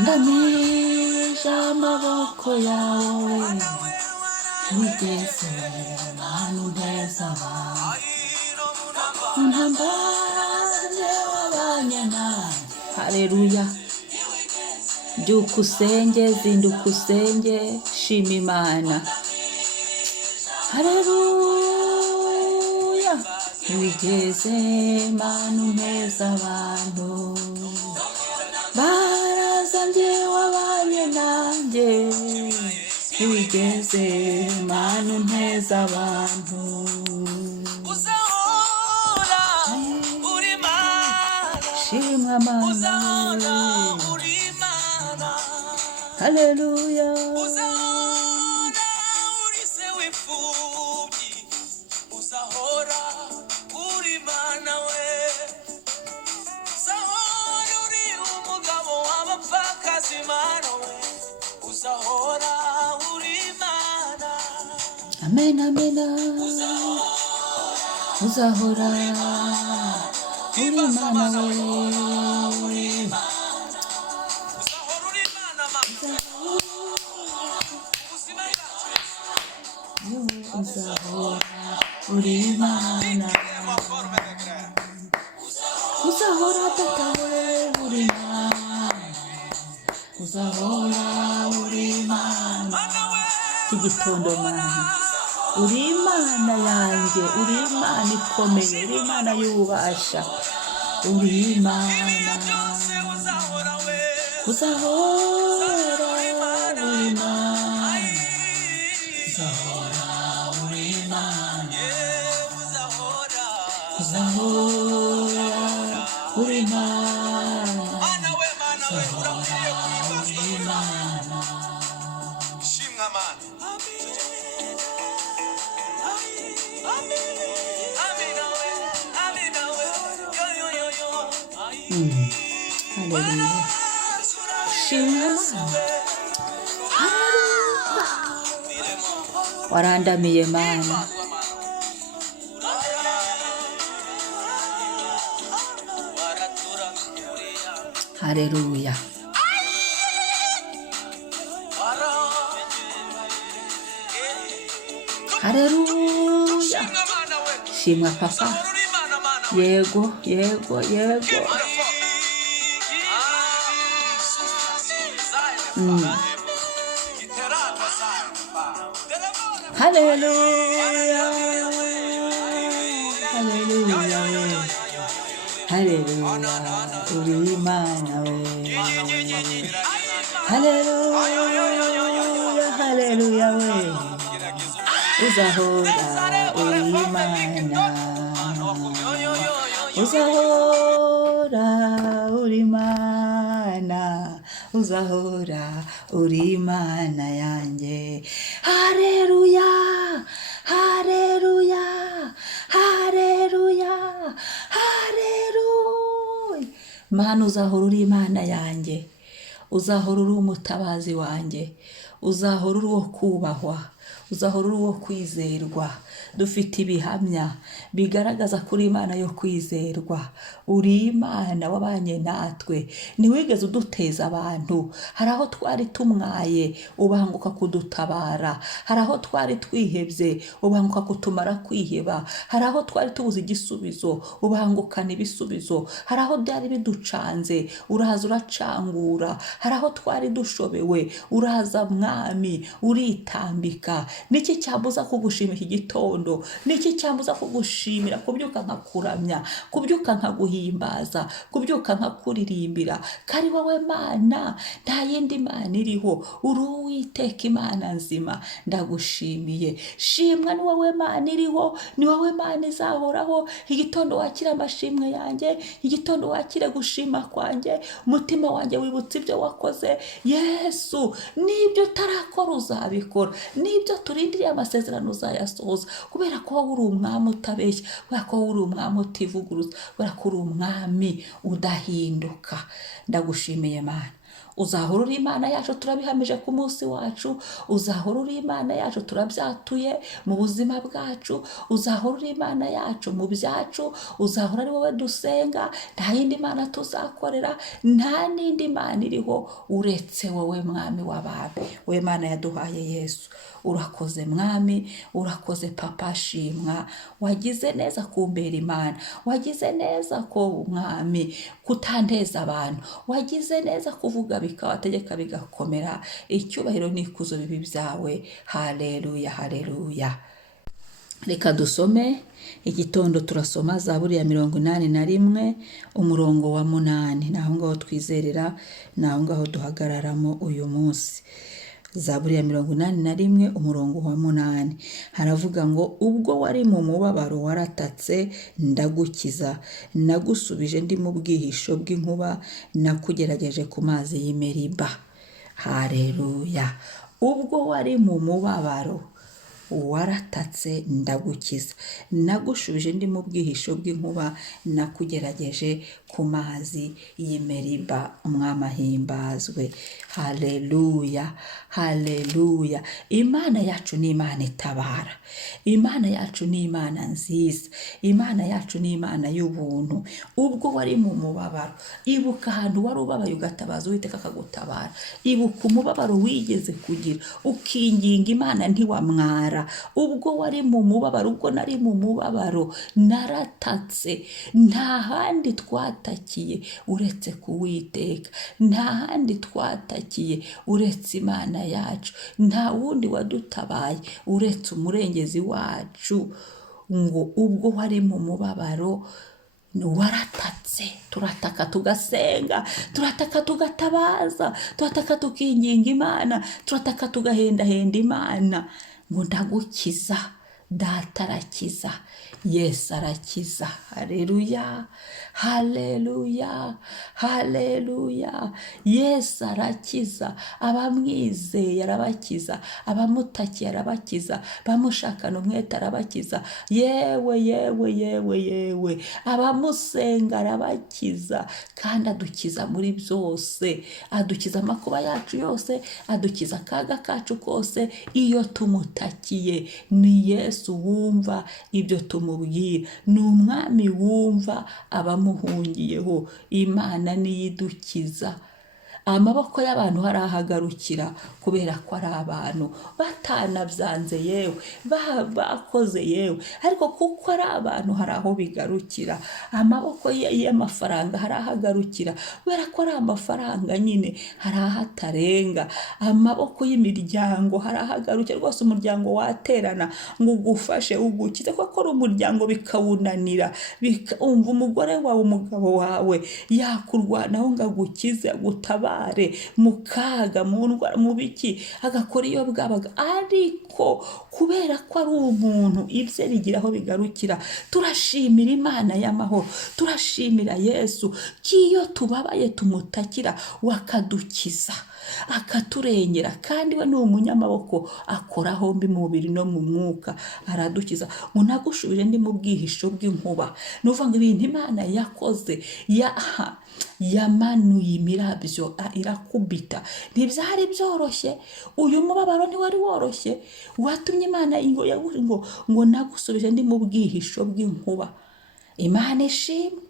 ndamisha amaboko yawe wigeze manu neza untambare wabanye nanjye. Haleluya. Byuka usenge, zinduka usenge, shima Imana. Haleluya. Wigeze manu neza abantu barazambye wabanye nanjye. Wigeze manu neza abantu shimwa Mana. Haleluya. Amen, amen. Uzahora uri Mana we. Uzahora uri Mana. Uzahora Data we uri Mana. Uzahora uri Mana. Igitondo Mana, uri Imana yanjye, uri Imana ikomeye, uri Imana y'ububasha, uri Imana. Uzahora uri Imana. Uzahora uri Imana. Uzahora uri Imana. Uzahora uri Imana. Haleluya. Shimwa Mana. Haleluya. Warandamiye Mana. Haleluya. Haleluya. Shimwa Papa. Yego, yego, yego. Haleluya. Haleluya. Haleluya. Uri Imana we. Haleluya. Haleluya we. Uzahora uri Imana. Uzahora uri Imana. Uzahora uri Imana yanjye. Haleluya. Haleluya. Haleluya. Haleluya. Mana, uzahora uri Imana yanjye. Uzahora uri umutabazi wanjye. Uzahora uri uwo kubahwa. Uzahora uri uwo kwizerwa. Dufite ibihamya bigaragaza kuri Imana yo kwizerwa. Uri Imana wabanye natwe, ntiwigeze uduteza abantu. Hari aho twari tumwaye ubanguka kudutabara. Hari aho twari twihebye ubanguka kutumara kwiheba. Hari aho twari tubuze igisubizo ubangukana ibisubizo. Hari aho byari biducanze uraza uracangura. Hari aho twari dushobewe uraza Mwami uritambika. Niki cyabuza kugushima iki gitondo? Niki cyabuza kugushimira? Kubyuka nkakuramya, kubyuka nkaguhimbaza, kubyuka nkakuririmbira. Kari wowe Mana, nta yindi Mana iriho. Uri Uwiteka Imana nzima. Ndagushimiye. Shimwa ni wowe Mana iriho, ni wowe Mana izahoraho. Igitondo wakira amashimwe yanjye, igitondo wakire gushima kwanjye. Umutima wanjye wibutse ibyo wakoze Yesu. Nibyo utarakora uzabikora, nibyo turindiriye amasezerano uzayasohoza. Kubera ko wowe uri umwami utabeshya, kubera ko wowe uri umwami utivuguruza, kubera ko uri umwami udahinduka. Ndagushimiye Mana. uzahora uri Imana yacu, turabihamije ku munsi wacu. Uzahora uri Imana yacu, turabyatuye mu buzima bwacu. Uzahora uri Imana yacu mu byacu. Uzahora ari wowe dusenga, nta yindi Mana tuzakorera, nta n'indi Mana iriho uretse wowe Mwami w'abami. wowe Mana yaduhaye Yesu, urakoze Mwami, urakoze Papa shimwa. Wagize neza kumbera Imana, wagize neza ko Mwami kutanteza abantu, wagize neza kuvuga bikabategeka bigakomera. Icyubahiro n'ikuzo bibi byawe. Haleluya, haleluya. Reka dusome igitondo. Turasoma Zaburi ya 81 umurongo wa 8. Naho ngaho twizerera, naho ngaho duhagararamo uyu munsi. Zaburi ya 81 umurongo wa 8 haravuga ngo, ubwo wari mu mubabaro waratatse ndagukiza, nagusubije ndi mu bwihisho bw'inkuba, nakugerageje ku mazi y'Imeriba. Haleluya. Ubwo wari mu mubabaro waratatse ndagukiza, nagushubije ndi mu bwihisho bw'inkuba, nakugerageje ku mazi y'Imeriba. Umwami ahimbazwe. Haleluya, haleluya. Imana yacu ni Imana itabara, Imana yacu ni Imana nziza, Imana yacu ni Imana y'ubuntu. Ubwo wari mu mubabaro, ibuka ahantu wari ubabaye ugatabaza Uwiteka akagutabara. Ibuka umubabaro wigeze kugira ukinginga Imana ntiwamwara. Ubwo wari mu mubabaro, ubwo nari mu mubabaro naratatse, nta handi twatakiye uretse ku Uwiteka, nta handi twatakiye uretse Imana yacu, nta wundi wadutabaye uretse umurengezi wacu. Ngo ubwo wari mu mubabaro waratatse, turataka tugasenga, turataka tugatabaza, turataka tukinginga Imana, turataka tugahendahenda Imana ngo ndagukiza, Data arakiza, Yesu arakiza. Haleluya, haleluya, haleluya. Yesu arakiza, abamwizeye arabakiza, abamutakiye arabakiza, bamushakana umwete arabakiza. Yewe yewe yewe yewe, abamusenga arabakiza, kandi adukiza muri byose. Adukiza amakuba yacu yose, adukiza akaga kacu kose iyo tumutakiye. Ni Yesu wumva ibyo tumubwira, ni Umwami wumva abamuhungiyeho. Imana niyo idukiza. Amaboko y'abantu harahagarukira kubera ko ari abantu batanabyanze, yewe bakoze yewe, ariko kuko ari abantu hari aho bigarukira. Amaboko y'amafaranga harahagarukira kubera ko ari amafaranga nyine, hari aho atarenga. Amaboko y'imiryango harahagarukira rwose, umuryango waterana ngo ugufashe ugukize, kuko ari umuryango bikawunanira, umva umugore wawe umugabo wawe yakurwanaho ngo agukize agutabare mu kaga, mu ndwara, mu biki, agakora iyo bwabaga. Ariko kubera ko ari umuntu, ibye bigira aho bigarukira. Turashimira Imana y'amahoro, turashimira Yesu kiyo tubabaye tumutakira wakadukiza, akaturengera. Kandi we ni umunyamaboko, akora hombi mu mubiri no mu mwuka, aradukiza. Ngo nagushubije ndi mu bwihisho bw'inkuba. Nuvuga ngo ibintu Imana yakoze, yamanuye imirabyo irakubita. Ntibyari byoroshye, uyu mubabaro ntiwari woroshye, watumye Imana ngo nagusubije ndi mu bwihisho bw'inkuba. Imana ishimwe.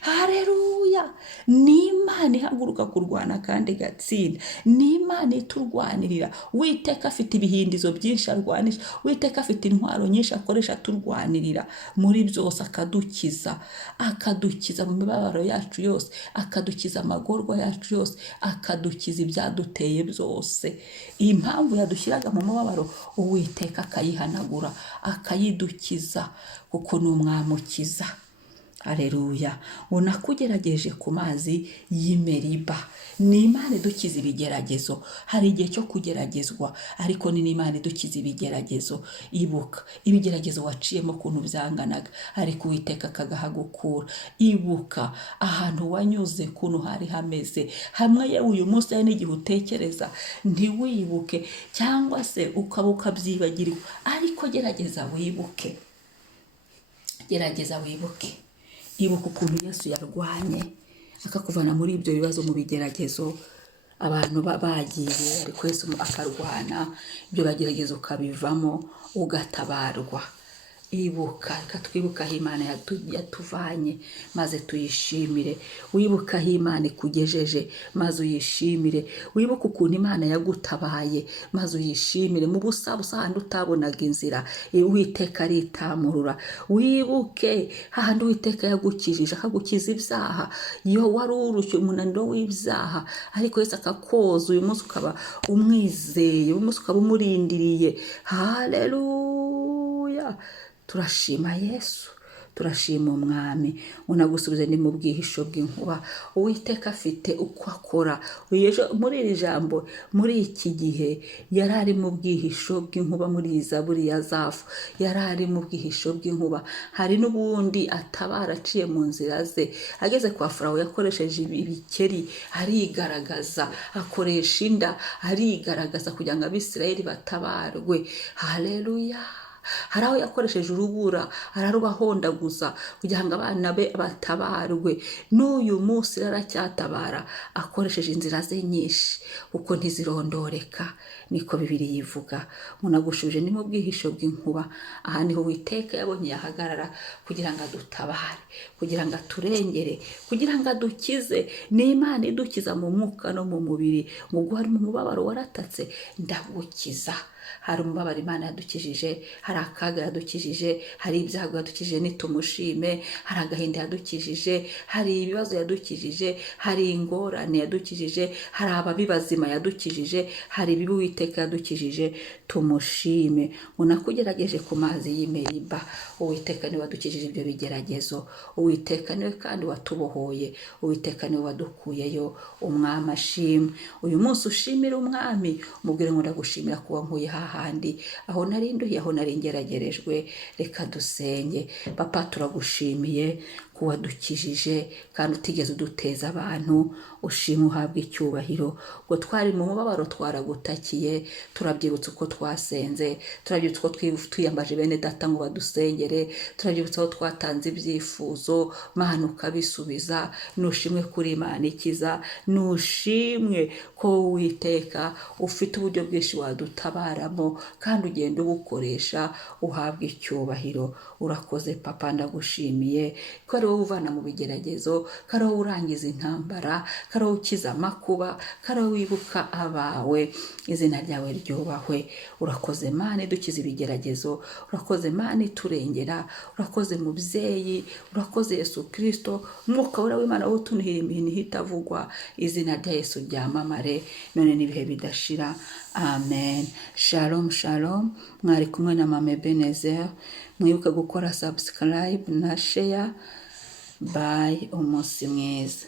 Haleluya. Ni Imana ihaguruka kurwana kandi gatsinda, ni Imana iturwanirira. Uwiteka afite ibihindizo byinshi arwanisha, Uwiteka afite intwaro nyinshi akoresha turwanirira muri byose. Akadukiza, akadukiza mu mibabaro yacu yose, akadukiza amagorwa yacu yose, akadukiza ibyaduteye byose. Impamvu yadushyiraga mu mubabaro, Uwiteka akayihanagura, akayidukiza, kuko ni Umwami ukiza. Haleluya. Unakugerageje ku mazi y'Imeriba. Ni Imana idukiza ibigeragezo. Hari igihe cyo kugeragezwa, ariko ni Imana idukiza ibigeragezo. Ibuka ibigeragezo waciyemo kuntu byanganaga, ariko Uwiteka akagahagukura. Ibuka ahantu wanyuze kuntu hari hameze, hamwe yewe uyu munsi hari n'igihe utekereza ntiwibuke, cyangwa se ukaba ukabyibagirwa, ariko gerageza wibuke, gerageza wibuke. Ibuka ukuntu Yesu yarwanye akakuvana muri ibyo bibazo, mu bigeragezo. abantu bagiye ariko Yesu akarwana ibyo bagerageza ukabivamo ugatabarwa. Ibuka, reka twibuka aho Imana yatuvanye maze tuyishimire. Wibuka aho Imana ikugejeje maze uyishimire. Wibuka ukuntu Imana yagutabaye maze uyishimire. Mu busa hahandi utabonaga inzira Uwiteka aritamurura. Wibuke hahandi Uwiteka yagukijije akagukiza ibyaha, iyo wari urushye umunaniro w'ibyaha, ariko Yesu akakoza. Uyu munsi ukaba umwizeye, uyu munsi ukaba umurindiriye. Haleluya! Turashima Yesu, turashima Umwami. Unagusubize ni mu bwihisho bw'inkuba. Uwiteka afite uko akora. Muri iri jambo, muri iki gihe yari ari mu bwihisho bw'inkuba. Muri Zaburi ya Asafu yari ari mu bwihisho bw'inkuba. Hari n'ubundi atabara aciye mu nzira ze. Ageze kwa Farawo yakoresheje ibikeri arigaragaza, akoresha inda arigaragaza kugira ngo Abisirayeli batabarwe. Haleluya! Hari aho yakoresheje urubura ararubahondaguza kugira ngo abana be batabarwe. N'uyu munsi aracyatabara akoresheje inzira ze nyinshi kuko ntizirondoreka, niko Bibiliya ivuga. Munagushubije ni mu bwihisho bw'inkuba. Aha niho Uwiteka yabonye yahagarara kugira ngo adutabare, kugira ngo aturengere, kugira ngo adukize. Ni Imana idukiza mu mwuka no mu mubiri. Ngo hari mu mubabaro waratatse, ndagukiza. Hari umubabaro Imana yadukijije, hari akaga yadukijije, hari ibyago yadukijije nitumushime, hari agahinda yadukijije, hari ibibazo yadukijije, hari ingorane yadukijije, hari ababi bazima yadukijije, hari ibibi Uwiteka yadukijije, tumushime. Unakugerageje ku mazi y'Imeriba, Uwiteka niwe wadukijije ibyo bigeragezo. Uwiteka niwe kandi watubohoye. Uwiteka niwe wadukuyeyo. Umwami ashimwe. Uyu munsi ushimira Umwami, umubwire ngo ndagushimira kuba nkuye hahandi aho nari nduhiye, aho nari ngeragerejwe. Reka dusenge. Papa, turagushimiye kuba dukijije kandi utigeze uduteza abantu. Ushimwe, uhabwe icyubahiro. Ngo twari mu mubabaro twaragutakiye, turabyibutsa uko twasenze, turabyibutsa uko twiyambaje bene data ngo badusengere, turabyibutsa aho twatanze ibyifuzo, Mana ukabisubiza. Nushimwe kuri Imana ikiza, nushimwe ko Uwiteka ufite uburyo bwinshi wadutabaramo kandi ugenda ubukoresha. Uhabwe icyubahiro. Urakoze Papa, ndagushimiye ko ari wowe uvana mu bigeragezo, ko ari wowe urangiza intambara, ko ari wowe ukiza amakuba, ko ari wowe wibuka abawe. Izina ryawe ryubahwe. Urakoze Mana idukiza ibigeragezo, urakoze Mana iturengera, urakoze Mubyeyi, urakoze Yesu Kristo, Umwuka wera w'Imana wowe utunihira imihini itavugwa. Izina rya Yesu ryamamare none n'ibihe bidashira. Amen. Shalom shalom. Mwari kumwe na Mama Ebenezer. Mwibuke gukora subscribe na share. Bye. Umunsi mwiza.